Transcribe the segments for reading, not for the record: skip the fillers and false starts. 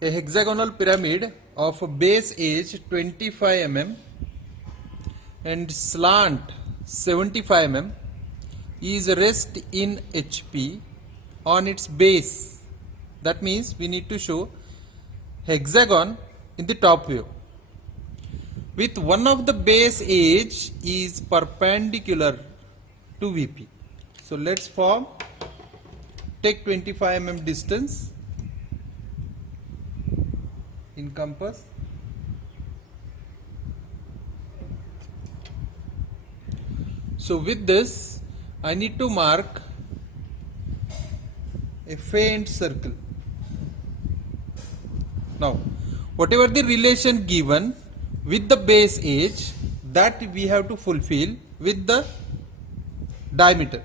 A hexagonal pyramid of base edge 25 mm and slant 75 mm is rest in HP on its base. That means we need to show hexagon in the top view with one of the base edge is perpendicular to VP. So let's form, take 25 mm distance in compass. So with this I need to mark a faint circle. Now whatever the relation given with the base edge, that we have to fulfill with the diameter.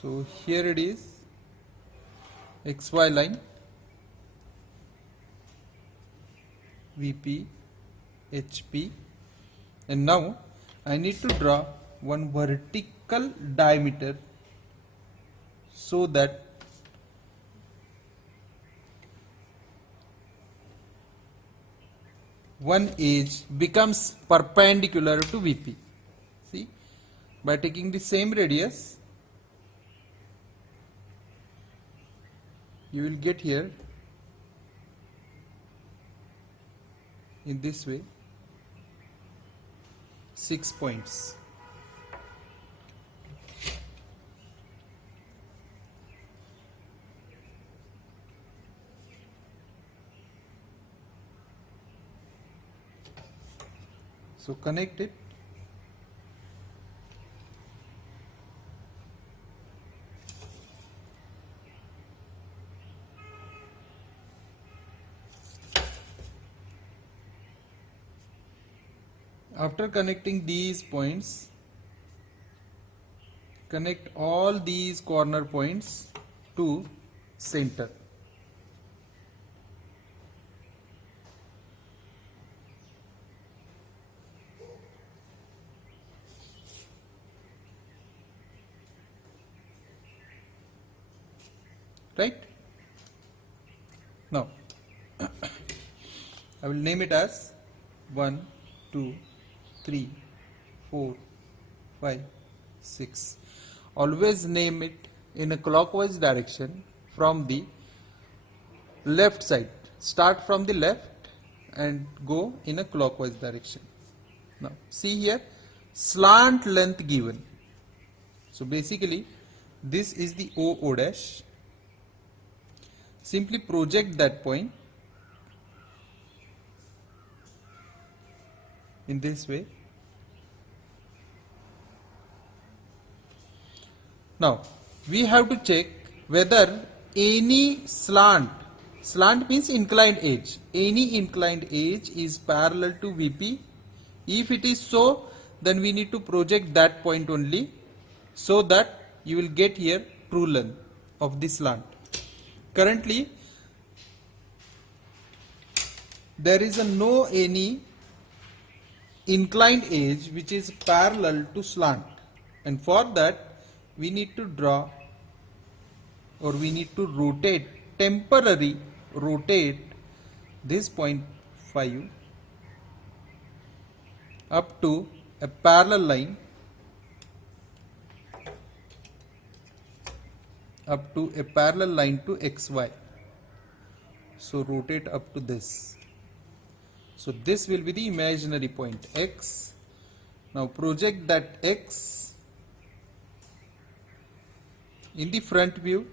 So here it is, XY line, VP, HP, and now I need to draw one vertical diameter so that one edge becomes perpendicular to VP. See, by taking the same radius, you will get here in this way 6 points. So connect it. After connecting these points, connect all these corner points to center. Right? Now I will name it as 1, 2, 3, 4, 5, 6. Always name it in a clockwise direction from the left side. Start from the left and go in a clockwise direction. Now see here, slant length given. So basically this is the O dash. Simply project that point in this way. Now we have to check whether any slant means inclined edge, any inclined edge is parallel to VP. If it is so, then we need to project that point only, so that you will get here true length of the slant. Currently there is no any inclined edge which is parallel to slant, and for that we need to draw, or we need to rotate, temporarily rotate this point 5 up to a parallel line, up to a parallel line to XY. So rotate up to this. So this will be the imaginary point X. Now project that X in the front view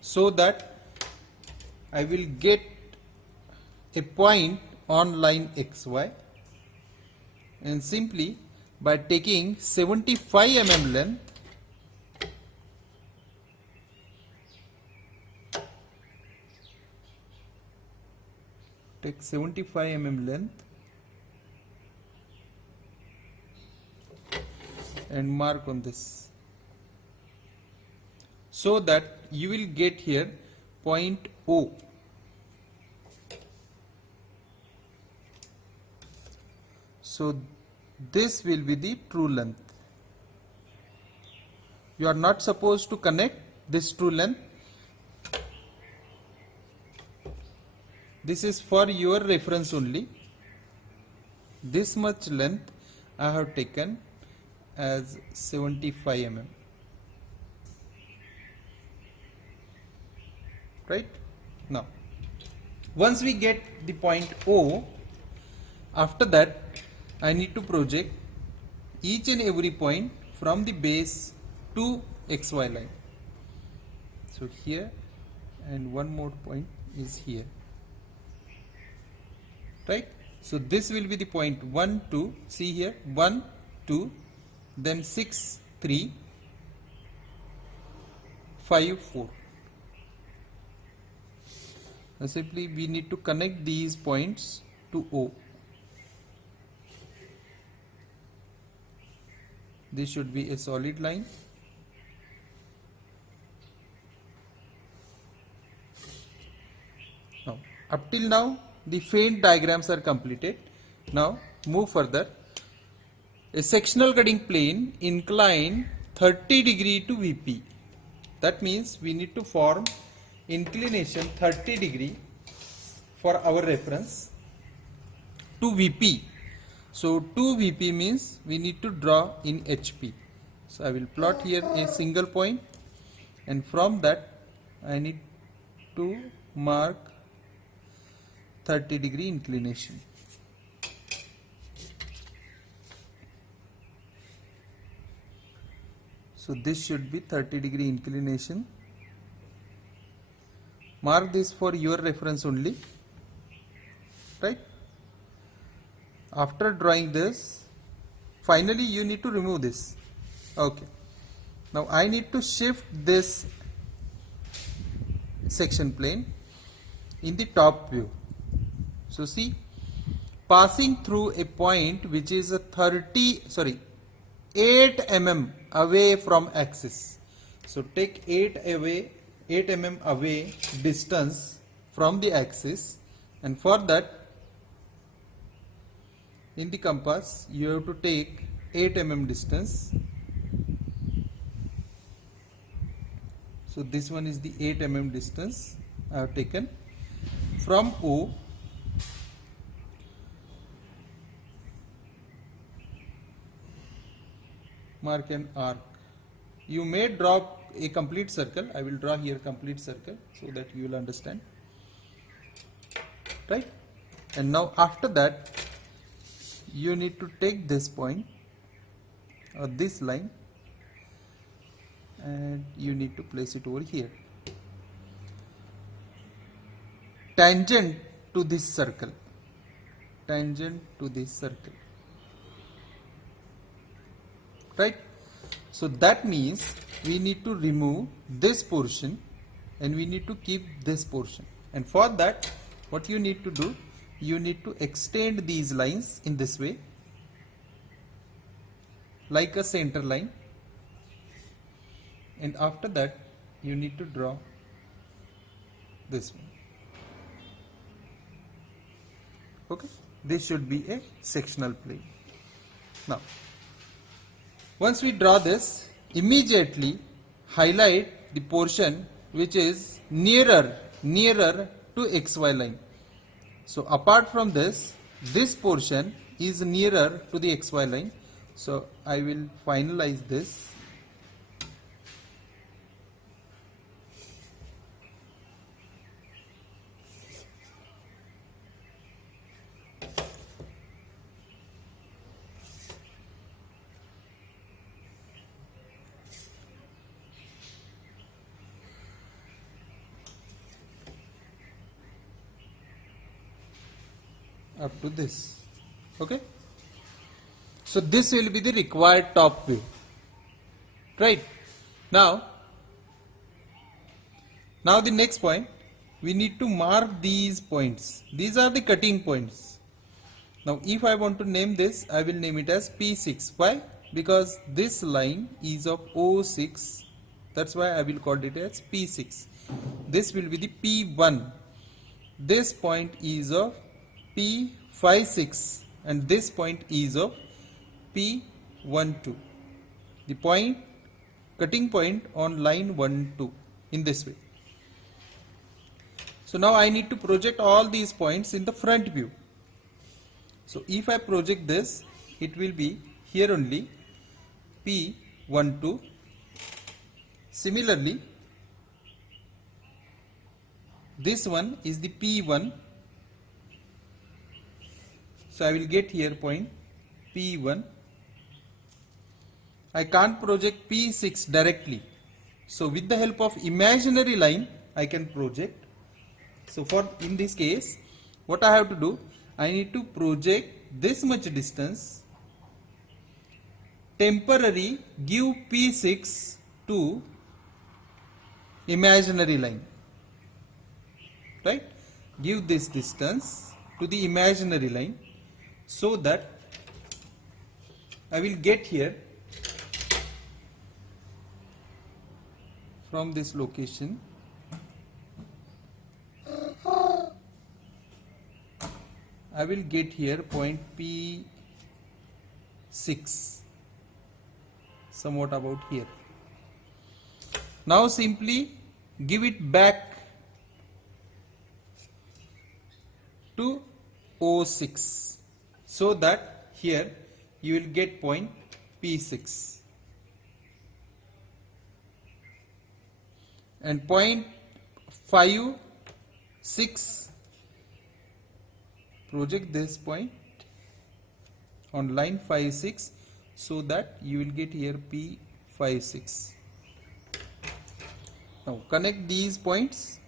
so that I will get a point on line XY, and simply by taking 75 mm length, take 75 mm length and mark on this, so that you will get here point O. So this will be the true length. You are not supposed to connect this true length. This is for your reference only. This much length I have taken as 75 mm. Right? Now, once we get the point O, after that I need to project each and every point from the base to XY line. So here, and one more point is here. Right? So this will be the point 1, 2. See here, 1, 2, then 6, 3, 5, 4. Now simply we need to connect these points to O. This should be a solid line. Now, up till now, the faint diagrams are completed. Now, move further. A sectional cutting plane inclined 30 degree to VP. That means we need to form inclination 30 degree for our reference to VP. So 2 VP means we need to draw in HP. So I will plot here a single point, and from that I need to mark 30 degree inclination. So this should be 30 degree inclination. Mark this for your reference only. Right? After drawing this, finally you need to remove this. Okay. Now I need to shift this section plane in the top view. So see, passing through a point which is a 8 mm away from axis. So take 8 mm away distance from the axis, and for that in the compass you have to take 8 mm distance. So this one is the 8 mm distance I have taken from O. Mark an arc. You may draw a complete circle. I will draw here complete circle so that you will understand. Right? And now after that you need to take this point or this line and you need to place it over here, tangent to this circle. Tangent to this circle. Right? So that means we need to remove this portion and we need to keep this portion. And for that, what you need to do, you need to extend these lines in this way, like a center line. And after that, you need to draw this one. Okay? This should be a sectional plane. Now, once we draw this, immediately highlight the portion which is nearer to XY line. So apart from this, this portion is nearer to the XY line. So I will finalize this. Up to this. Okay? So this will be the required top view. Right? Now the next point, we need to mark these points. These are the cutting points. Now if I want to name this, I will name it as P6. Why? Because this line is of O6. That's why I will call it as P6. This will be the P1. This point is of P56 and this point is of P12. The point cutting point on line 1, 2 in this way. So now I need to project all these points in the front view. So if I project this, it will be here only P1, 2. Similarly, this one is the P1. So I will get here point P1. I can't project P6 directly. So with the help of imaginary line, I can project. So for in this case, what I have to do, I need to project this much distance, temporary give P6 to imaginary line, right? Give this distance to the imaginary line so that I will get here from this location I will get here point P6 somewhat about here. Now simply give it back to O6 so that here you will get point P6 and point 5, 6. Project this point on line 5, 6 so that you will get here P5, 6. Now connect these points.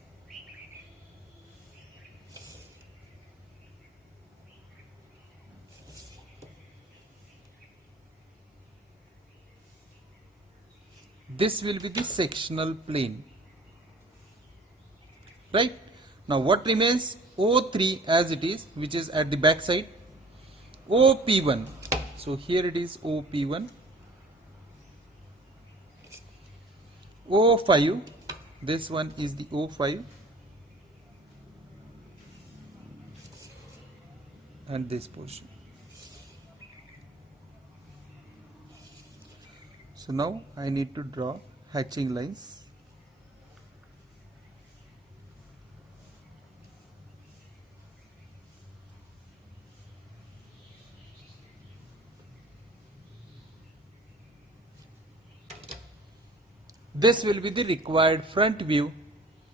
This will be the sectional plane, right? Now what remains? O3 as it is, which is at the back side. OP1. So here it is OP1. O5. This one is the O5. And this portion. So now I need to draw hatching lines. This will be the required front view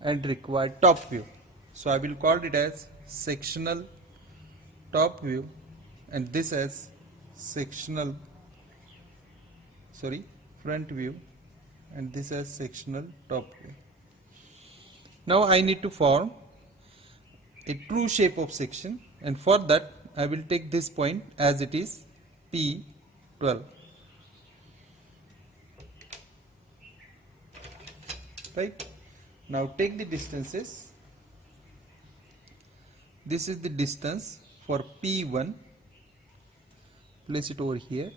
and required top view. So I will call it as sectional top view and this as front view and this as sectional top view. Now I need to form a true shape of section, and for that I will take this point as it is P12. Right? Now take the distances. This is the distance for P1. Place it over here.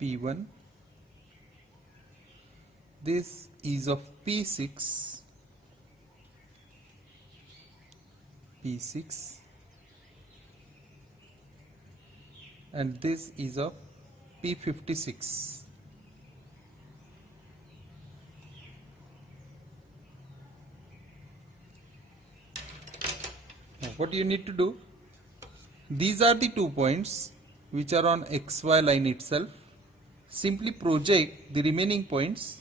P1. This is of P6. P6. And this is of P56. Now what you need to do, these are the 2 points which are on XY line itself. Simply project the remaining points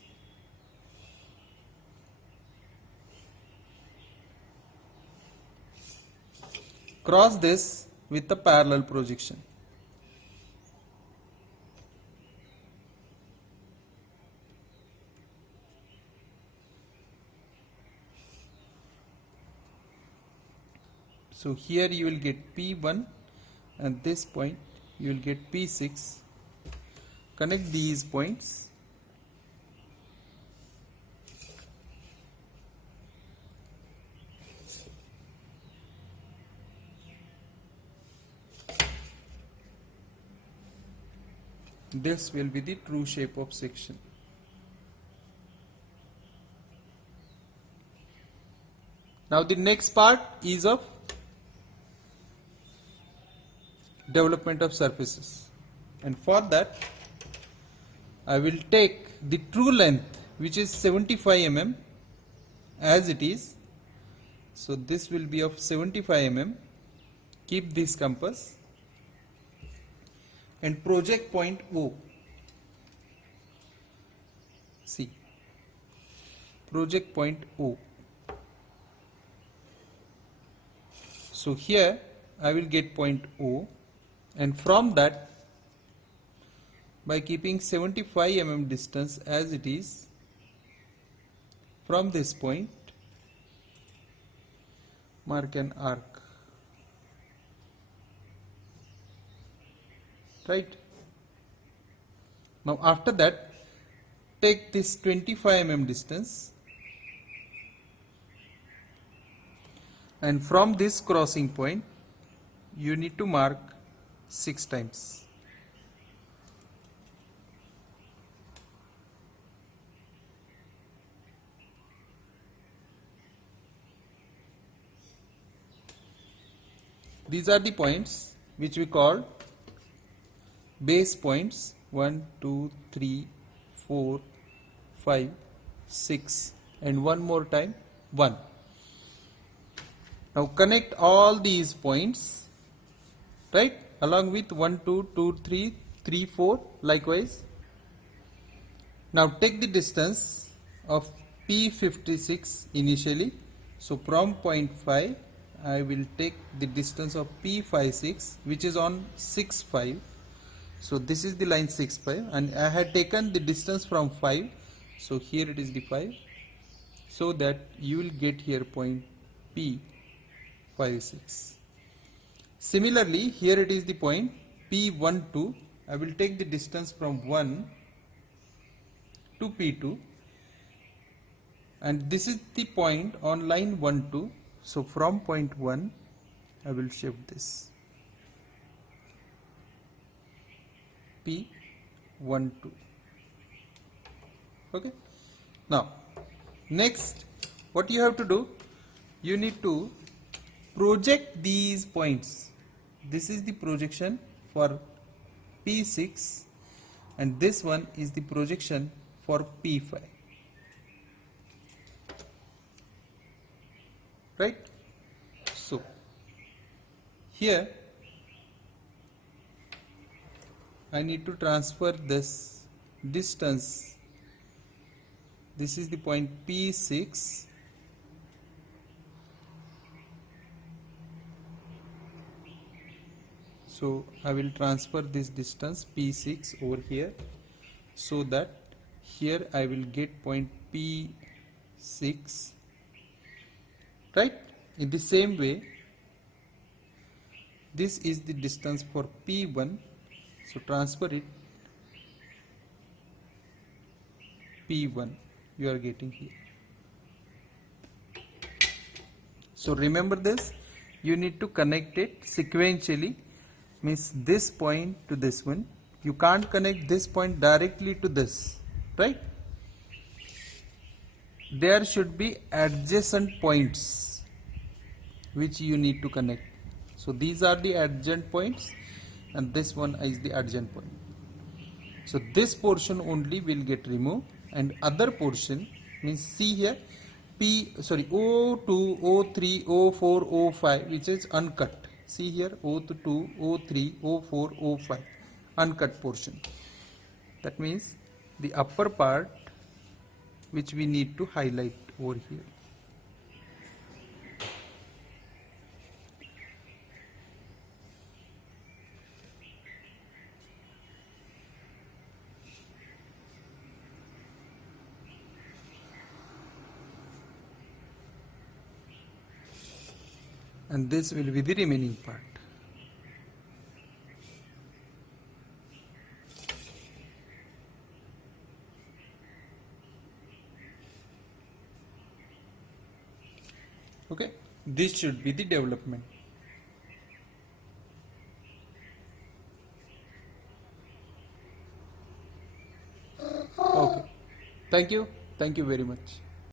cross this with a parallel projection. So here you will get P1 and this point you will get P6. Connect these points. This will be the true shape of section. Now the next part is of development of surfaces, and for that I will take the true length, which is 75 mm, as it is. So this will be of 75 mm. Keep this compass and project point O. See, project point O. So here I will get point O, and from that, by keeping 75 mm distance as it is, from this point mark an arc. Right? Now after that, take this 25 mm distance, and from this crossing point you need to mark 6 times. These are the points which we call base points. 1, 2, 3, 4, 5, 6, and one more time 1. Now connect all these points, right, along with 1, 2, 2, 3, 3, 4 likewise. Now take the distance of P56 initially. So from point 5 I will take the distance of P56, which is on 6, 5. So this is the line 6, 5, and I had taken the distance from 5. So here it is the 5, so that you will get here point P56. Similarly, here it is the point P12. I will take the distance from 1 to P2, and this is the point on line 1, 2. So from point 1 I will shift this P12. Okay. Now next, what you have to do, you need to project these points. This is the projection for P6, and this one is the projection for P5. Right? So here I need to transfer this distance. This is the point P6. So I will transfer this distance P6 over here, so that here I will get point P6. Right? In the same way, this is the distance for P1. So transfer it P1, you are getting here. So remember this, you need to connect it sequentially, means this point to this one. You can't connect this point directly to this, right? There should be adjacent points which you need to connect. So these are the adjacent points, and this one is the adjacent point. So this portion only will get removed, and other portion, means see here O2, O3, O4, O5, which is uncut. See here O2, O3, O4, O5, uncut portion. That means the upper part which we need to highlight over here. And this will be the remaining part. Okay, this should be the development. Okay, thank you very much.